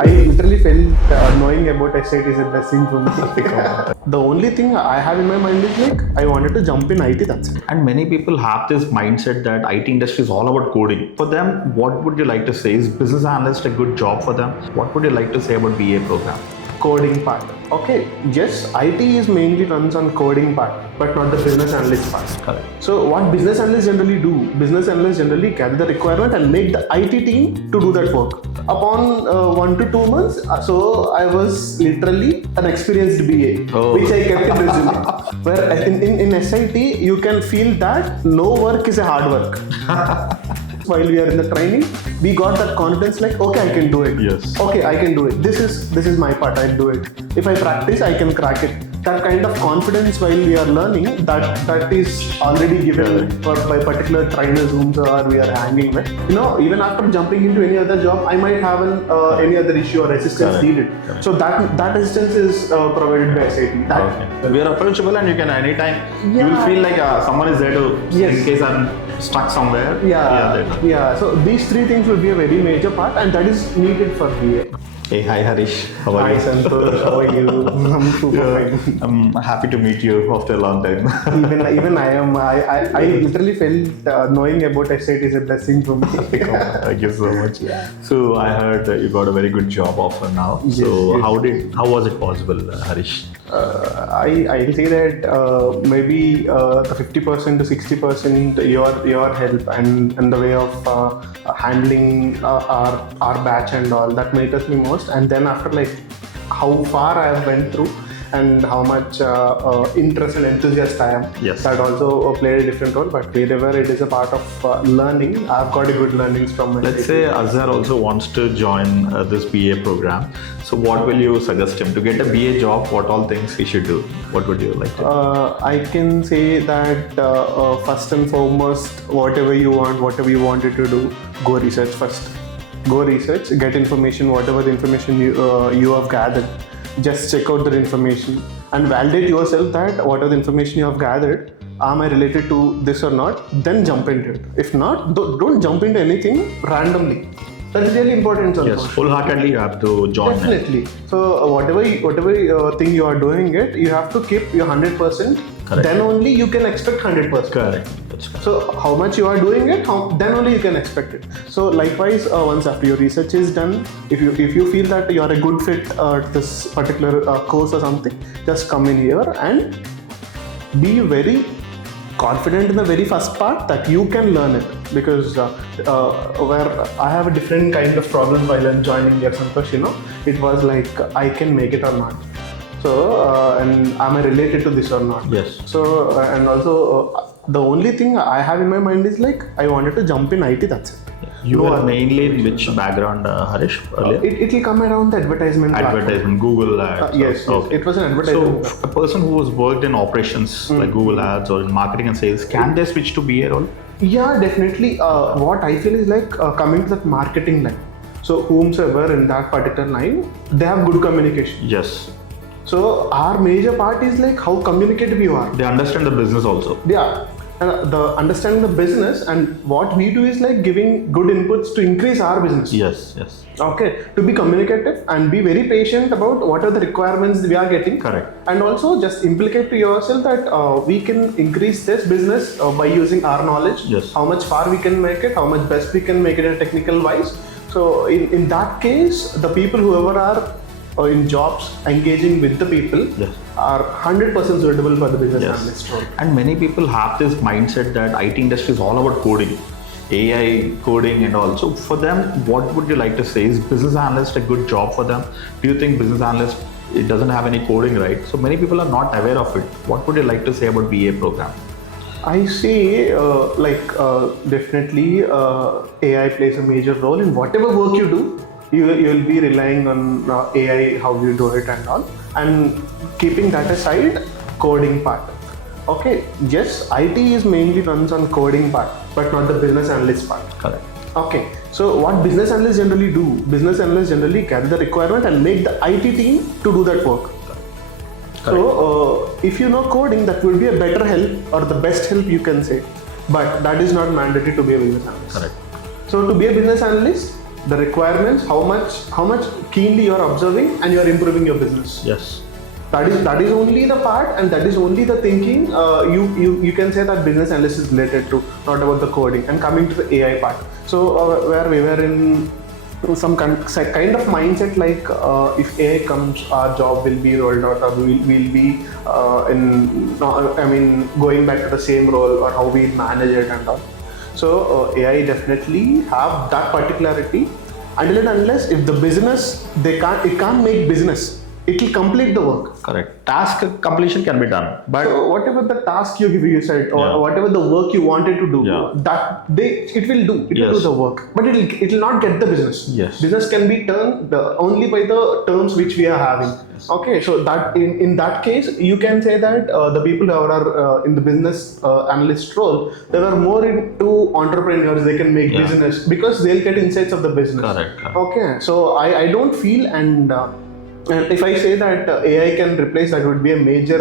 I literally felt knowing about SIT is the best thing for me. The only thing I have in my mind is like I wanted to jump in IT. That's it. And many people have this mindset that IT industry is all about coding. For them, what would you like to say? Is business analyst a good job for them? What would you like to say about BA program? Coding part. Okay, yes, IT is mainly runs on coding part, but not the business analyst part. Correct. So what business analysts generally do? Business analysts generally gather the requirement and make the IT team to do that work. Upon 1 to 2 months, so I was literally an experienced BA, which I kept in resume. Where in SIT, you can feel that no work is a hard work. While we are in the training, we got that confidence like, okay, I can do it. Yes. Okay, I can do it. This is my part, I'll do it. If I practice, I can crack it. That kind of confidence while we are learning, that is already given by particular trainers whom we are hanging with. You know, even after jumping into any other job, I might have any other issue or assistance needed. So that assistance is provided by SIT. We are approachable and you can anytime, you will feel like someone is there to, in case I'm stuck somewhere. So these three things will be a very major part, and that is needed for BA. Hey, hi Harish. How are you? Hi Santosh, how are you? I'm super fine. I'm happy to meet you after a long time. even I am. I literally felt knowing about SIT is a blessing for me. Thank you so much. So I heard that you got a very good job offer now. Yes, so yes. how was it possible, Harish? I'll say that maybe the 50% to 60% your help and the way of handling our batch and all that matters me most. And then after like how far I have went through and how much interest and enthusiast I am, that also played a different role. But wherever it is a part of learning, I've got a good learnings from my Let's say Azhar also wants to join this BA program. So what will you suggest him to get a BA job? What all things he should do? What would you like to do? I can say that first and foremost, whatever you wanted to do, go research first. Go research, get information, whatever the information you have gathered. Just check out the information and validate yourself that whatever the information you have gathered, am I related to this or not? Then jump into it. If not, don't jump into anything randomly. That's really important. Yes, wholeheartedly you have to join. Definitely. So whatever thing you are doing it, you have to keep your 100%. Correct. Then only you can expect 100%. Correct. So how much you are doing it, then only you can expect it. So likewise, once after your research is done, if you feel that you are a good fit to this particular course or something, just come in here and be very confident in the very first part that you can learn it. Because where I have a different kind of problem while I'm joining here, Santosh, it was like I can make it or not. So and am I related to this or not? Yes. So and also the only thing I have in my mind is like I wanted to jump in IT. That's it. You were mainly in which background, Harish? Earlier? It will come around the advertisement. Google ads. Yes. Okay. It was an advertisement. So a person who has worked in operations like Google ads or in marketing and sales, can they switch to BA role? Yeah, definitely. What I feel is like coming to that marketing line. So whomsoever in that particular line, they have good communication. Yes. So our major part is like how communicative you are. They understand the business also. Yeah. The understanding the business, and what we do is like giving good inputs to increase our business. Yes. Okay, to be communicative and be very patient about what are the requirements we are getting. Correct. And also just implicate to yourself that we can increase this business by using our knowledge. Yes. How much far we can make it, how much best we can make it in technical wise. So in that case, the people whoever are in jobs engaging with the people are 100% suitable for the business analyst role. And many people have this mindset that IT industry is all about coding, AI coding and all. So for them, what would you like to say? Is business analyst a good job for them? Do you think business analyst, it doesn't have any coding, right? So many people are not aware of it. What would you like to say about BA program? I see definitely AI plays a major role in whatever work you do. You will be relying on AI, how you do it and all, and keeping that aside, coding part. Okay, yes, IT is mainly runs on coding part, but not the business analyst part. Correct. Okay, so what business analysts generally do? Business analysts generally gather the requirement and make the IT team to do that work. Correct. So if you know coding, that will be a better help or the best help you can say, but that is not mandatory to be a business analyst. Correct. So to be a business analyst, the requirements, how much keenly you are observing, and you are improving your business. Yes. That is only the part, and that is only the thinking. You can say that business analyst is related to, not about the coding. And coming to the AI part, so where we were in some kind of mindset like if AI comes, our job will be rolled out, or we'll be going back to the same role, or how we manage it and all. So AI definitely have that particularity, until and unless if the business it can't make business, it will complete the work. Correct. Task completion can be done, but so whatever the task you said, or whatever the work you wanted to do, it will do the work, but it will not get the business. Yes. Business can be turned only by the terms which we are having. Okay, so that in that case, you can say that the people who are in the business analyst role, they were more into entrepreneurs. They can make business because they'll get insights of the business. Correct. Okay, so I don't feel and if I say that AI can replace, that would be a major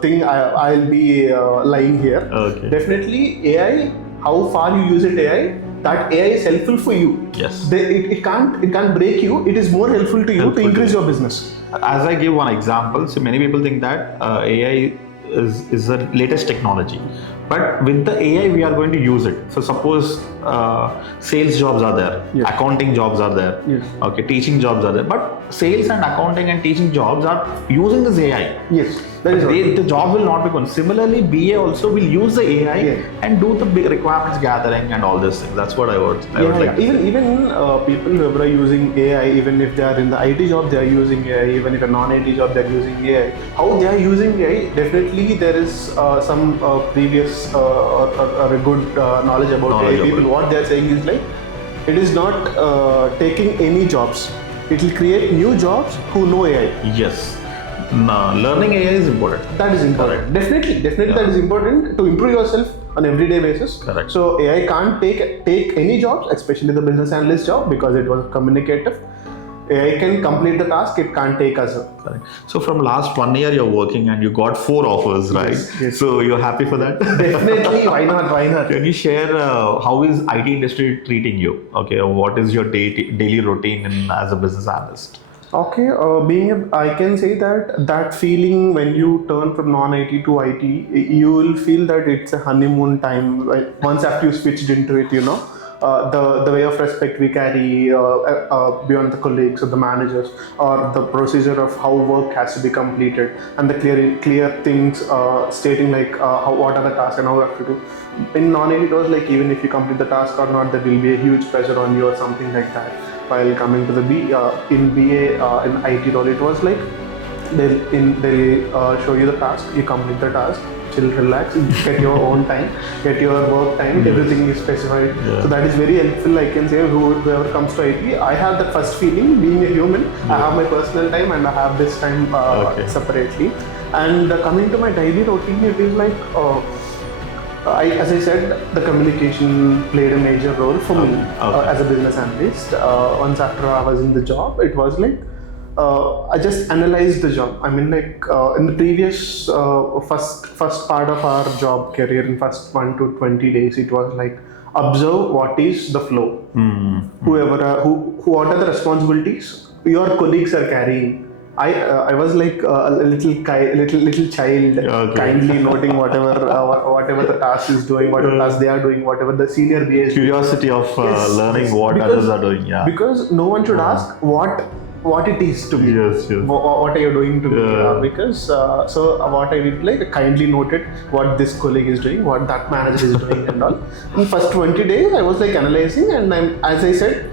thing. I'll be lying here. Okay. Definitely AI, how far you use it AI, that AI is helpful for you. Yes. It can't break you. It is more helpful to you to increase your business. As I give one example, so many people think that AI is the latest technology. But with the AI, we are going to use it. So suppose sales jobs are there, accounting jobs are there, okay, teaching jobs are there. But sales and accounting and teaching jobs are using this AI. Yes, that is the job will not be gone. Similarly, BA also will use the AI and do the big requirements gathering and all this thing. That's what I would like. Even people who are using AI, even if they are in the IT job, they are using AI. Even if a non-IT job, they are using AI. How they are using AI? Definitely, there is some previous or a good knowledge about AI people. What they are saying is like, it is not taking any jobs. It will create new jobs who know AI. Yes. Learning AI is important. That is important. Definitely that is important to improve yourself on everyday basis. Correct. So AI can't take any jobs, especially the business analyst job, because it was communicative. AI can complete the task, it can't take us. Correct. So from last 1 year you're working and you got 4 offers, right? Yes. So you're happy for that? Definitely. Why not? Can you share how is IT industry treating you? Okay, what is your daily routine as a business analyst? Okay, I can say that feeling when you turn from non-IT to IT, you will feel that it's a honeymoon time. Once after you switched into it, the way of respect we carry beyond the colleagues or the managers, or the procedure of how work has to be completed, and the clear things stating like what are the tasks and how you have to do. In non-IT, it was like even if you complete the task or not, there will be a huge pressure on you or something like that. While coming to the in BA in IT role, it was like they'll show you the task, you complete the task, chill, relax, get your own time, get your work time, everything is specified. So that is very helpful. I can say whoever comes to IT, I have that first feeling, being a human, I have my personal time and I have this time separately. And coming to my daily routine, it is like as I said, the communication played a major role for me as a business analyst. Once after I was in the job, it was like I just analyzed the job. I mean, like in the previous first part of our job career, in first 1 to 20 days, it was like observe what is the flow. What are the responsibilities your colleagues are carrying. I was like a little child, kindly noting whatever the task is doing, whatever task they are doing, whatever the senior BA is doing. Curiosity of learning what others are doing. Yeah. Because no one should ask what it is to be. Yes. What are you doing to be? Because so what I did, like, kindly noted what this colleague is doing, what that manager is doing, and all. In first 20 days, I was like analyzing, and as I said,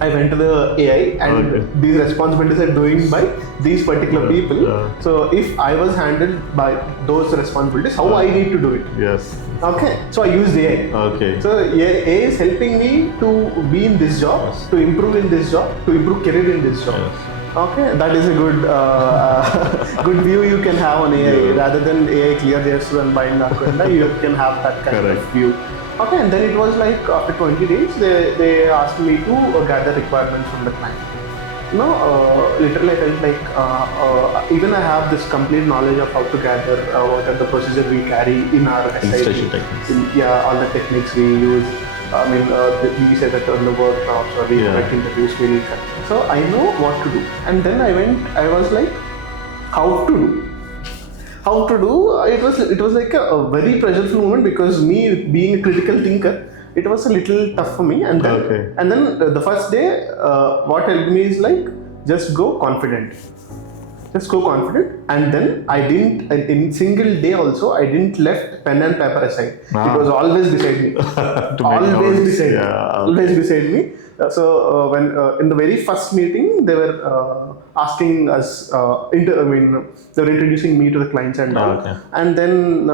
I went to the AI, and these responsibilities are doing by these particular people. So if I was handled by those responsibilities, how I need to do it? Yes. Okay. So I used AI. Okay. So AI is helping me to be in this job, to improve in this job, to improve career in this job. Okay, that is a good view you can have on AI. Rather than AI clear yes and bind Akunda, you can have that kind of view. Okay, and then it was like after 20 days, they asked me to gather requirements from the client. Literally I felt like even I have this complete knowledge of how to gather, what are the procedures we carry in our SIT. Techniques. All the techniques we use. we said that on the workshops or the direct interviews we'll conduct. So I know what to do. And then I was like, how to do? It was like a very pressureful moment, because me being a critical thinker, it was a little tough for me. And then the first day, what helped me is like, just go confident. And then I didn't, in single day also, I didn't left pen and paper aside. It was always beside me. Always beside me. When in the very first meeting, they were asking us, they were introducing me to the clients and all. And then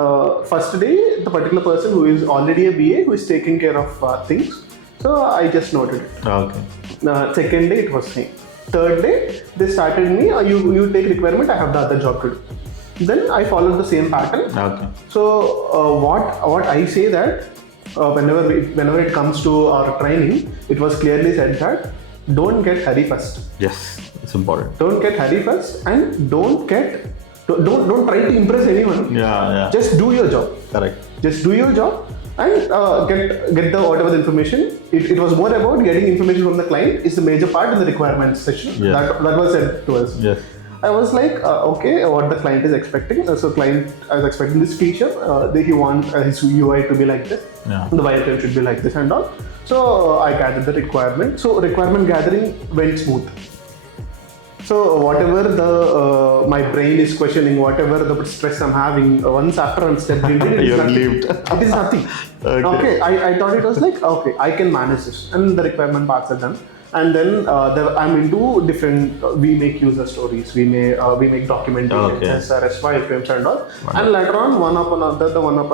first day, the particular person who is already a BA, who is taking care of things. So I just noted it. Second day, it was same. Third day, they started me, you take requirement, I have the other job to do. Then I followed the same pattern. So what I say that whenever it comes to our training, it was clearly said that don't get hurry first. Yes, it's important. Don't get hurry first, and don't try to impress anyone. Just do your job. Correct. Just do your job and get the whatever the information. It was more about getting information from the client is the major part in the requirements session. That was said to us. Yes. I was like, okay, what the client is expecting. So client is expecting this feature. He wants his UI to be like this. The wireframe should be like this and all. So I gathered the requirement. So requirement gathering went smooth. So whatever my brain is questioning, whatever the stress I'm having, once after I'm stepped into it, it is nothing. Okay. I thought it was like, okay, I can manage this, and the requirement parts are done. And then I'm into different. We make user stories. We make documentation, SRS wireframes and all. And later on, one upon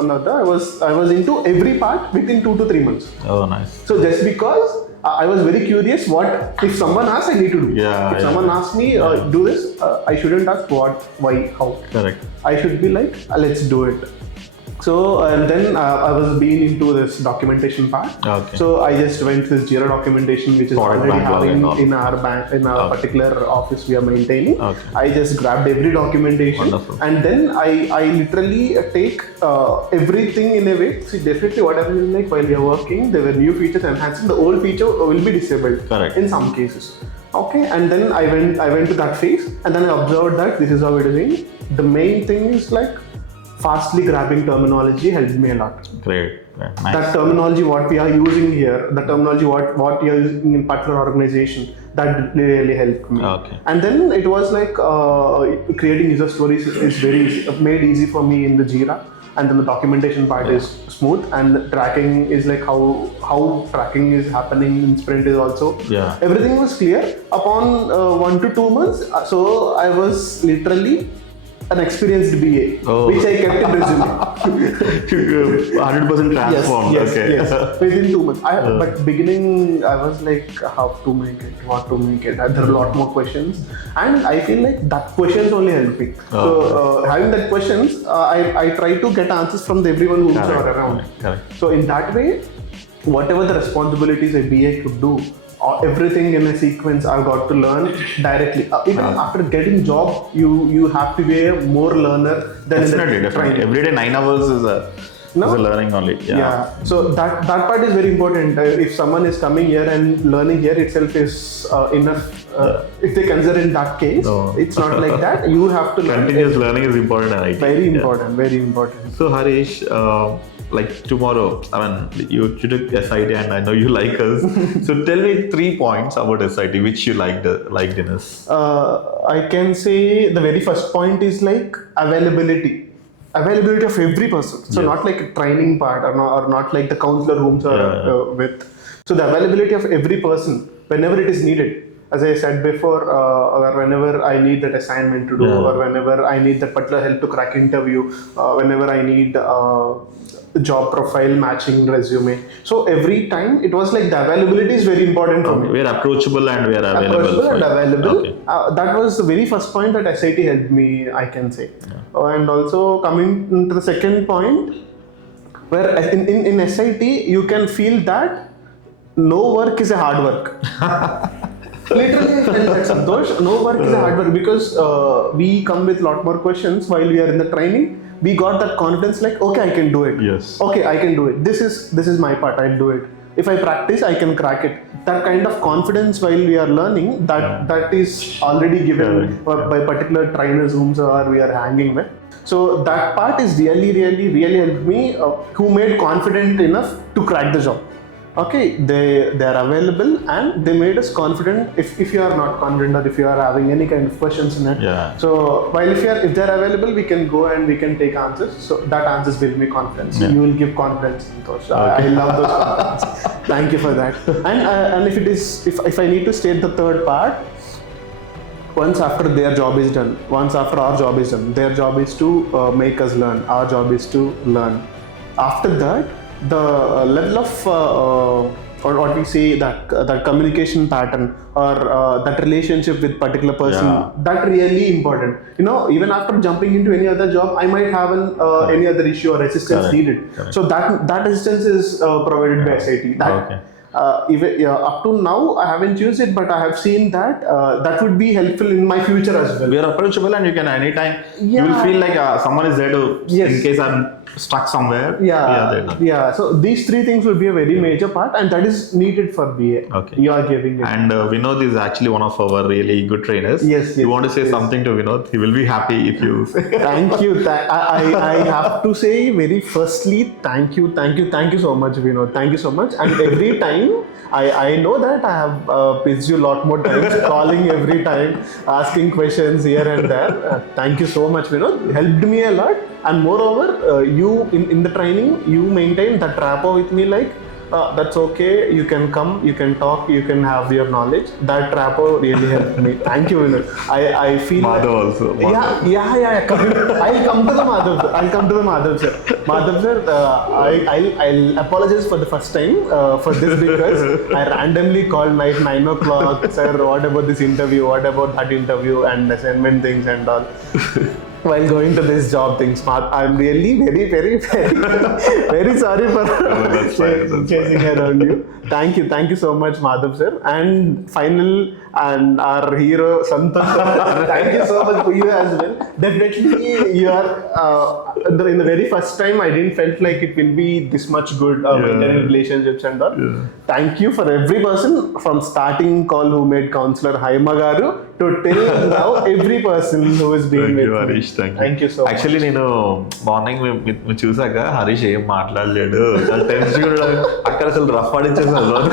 another, I was into every part within 2 to 3 months. Oh, nice. So just because I was very curious, what if someone asks, I need to do. If someone asks me do this, I shouldn't ask what, why, how. Correct. I should be like, let's do it. So and then I was being into this documentation part. So I just went to this Jira documentation, which is already having in our particular office we are maintaining. I just grabbed every documentation. And then I literally take everything in a way. See, definitely what happens is like while we are working, there were new features enhancing. The old feature will be disabled. In some cases. Okay, and then I went to that phase, and then I observed that this is how we're doing. The main thing is like fastly grabbing terminology helped me a lot. Great. Nice. That terminology what we are using here, the terminology what we are using in particular organization, that really helped me. And then it was like creating user stories is very made easy for me in the Jira, and then the documentation part is smooth, and the tracking is like how tracking is happening in sprint is also. Everything was clear upon 1 to 2 months. So I was literally an experienced BA, which I kept in resume. 100% transformed. Yes. Within 2 months. But beginning, I was like, how to make it, what to make it. There are a lot more questions, and I feel like that questions only help me. So having that questions, I try to get answers from everyone who's around. So in that way, whatever the responsibilities a BA could do, everything in a sequence I've got to learn directly. Even after getting job, you have to be a more learner than definitely. Every day 9 hours is a learning only. So that part is very important. If someone is coming here and learning here itself is enough. If they consider in that case, it's not like that. You have to learn. Continuous learning is important, right? Very important. So Harish, like tomorrow, you took SIT and I know you like us. So tell me 3 points about SIT which you liked in us. I can say the very first point is like availability of every person. So not like a training part or not like the counselor rooms with. So the availability of every person whenever it is needed. As I said before, or whenever I need that assignment to do, or whenever I need that particular help to crack interview, whenever I need job profile matching resume. So every time it was like the availability is very important for me. We are approachable and we are available. That was the very first point that SIT helped me, I can say. And also coming to the second point, where in SIT you can feel that no work is a hard work. Literally, I felt that, Santosh. No work is a hard work, because we come with a lot more questions while we are in the training. We got that confidence, like, okay, I can do it. Yes. Okay, I can do it. This is my part. I'll do it. if I practice, I can crack it. That kind of confidence while we are learning, that is already given by particular trainers whom we are hanging with. So that part is really helped me, who made confident enough to crack the job. Okay, they are available and they made us confident. If you are not confident or if you are having any kind of questions in it, so while if they're available, we can go and we can take answers. So that answers build me confidence. You will give confidence in those. I love those confidence. Thank you for that. And if I need to state the third part, once after their job is done, once after our job is done, their job is to make us learn. Our job is to learn. After that, the level of or what we say, that communication pattern or that relationship with particular person, that really important. Even after jumping into any other job, I might have any other issue or resistance needed. So that resistance is provided by SIT. Even up to now, I haven't used it, but I have seen that that would be helpful in my future as well. We are approachable, and you can anytime. You will feel like someone is there to, in case I'm stuck somewhere. So these three things will be a very major part, and that is needed for BA. Okay. You are giving it. And Vinod is actually one of our really good trainers. Yes. You want to say something to Vinod? He will be happy if you say. Thank you. I have to say very firstly, thank you so much, Vinod. Thank you so much. And every time, I know that I have pissed you a lot more times, calling every time, asking questions here and there. Thank you so much, Vinod. Helped me a lot. And moreover, you in the training, you maintain that rapport with me, like that's okay, you can come, you can talk, you can have your knowledge. That rapport really helped me. Thank you, Vinod. I feel Madhav also. Yeah. I'll come to the Madhav sir. Madhav sir, I'll apologize for the first time for this, because I randomly called night 9 o'clock. Sir, what about this interview? What about that interview? And assignment things and all. While going to this job things, I'm really very sorry for chasing around you. Thank you so much, Madhav sir. And and our hero Santosh sir, thank you so much for you as well. Definitely, you are in the very first time, I didn't felt like it will be this much good maintaining relationships and all. Thank you for every person from starting call who made counselor Haima Garu to till now, every person who is being with me. Thank you so much. Actually, నేను morning మేము చూసాక హరీష్ ఏం మాట్లాడలేడు, చాలా tension అక్కడ అసలు rough ఆడించేసాను.